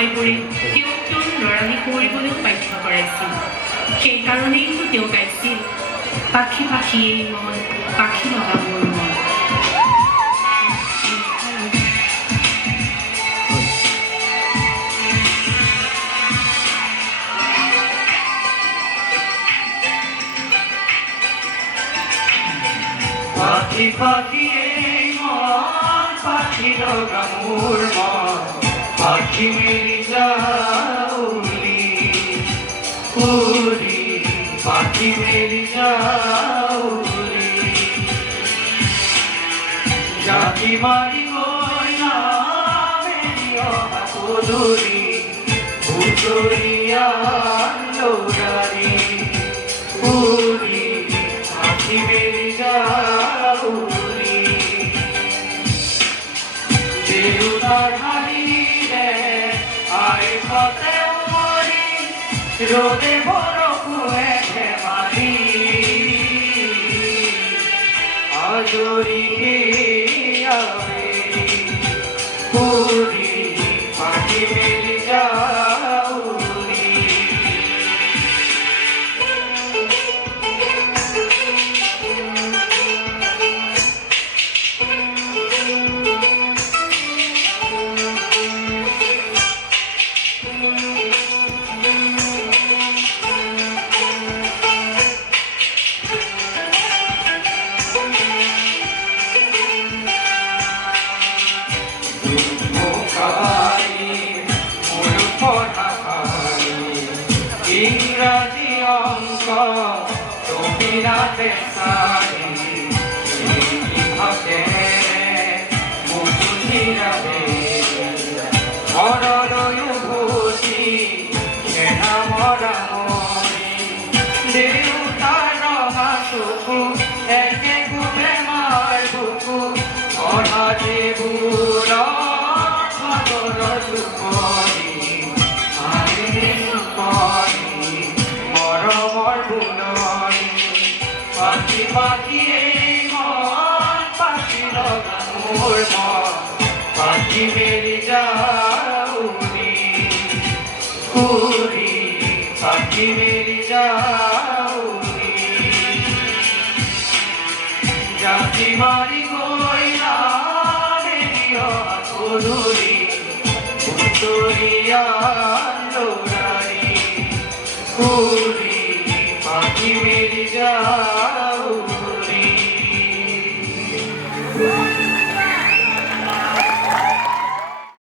সময়বোৰে তেওঁক তেওঁৰ ল'ৰালি কৰিবলৈও বাধ্য কৰাইছিল। সেইকাৰণেইতো তেওঁ গাইছিল, পাখি পাখিয়েই মন, পাখি লগা মোৰ মন। পাখি পাখিয়েই মন, পাখি লগা মোৰ মন, পাখি মেলি যাওলি উৰি, পাখি মেলি যাওলি। জাতি মাৰি গৈ নামেৰি অহা পদূলি, ভুতৰীয়া লৰাৰি উৰি, পাখি মেলি যাওলি। দেউতাৰ হাৰিৰে আই পথে মৰি, ৰ'দে বৰষুণে ধেমালি, আজৰি আবেলি উৰি, পাখি মেলি যাওলি। ইংৰাজী অংক ৰবীনাথে চাৰি, ইতিহাসে মুকুন্দিৰাবে ঘৰলৈও ভূতি সেনা মৰামৰি। দেউতাৰ ৰঙা চকু একে কোবে মাৰ বুকু, অধাদেৱোৰ সাগৰৰ টোপনি, মৰমৰ বুলনি। পাখি পাখিয়েই মন, পাখি লগা মোৰ মন, পাখি মেলি যাওলি উৰি, পাখি মেলি যাওলি। জাতি মাৰি গৈ নামেৰি অহা পদূলি, ভুতৰীয়া লৰাৰি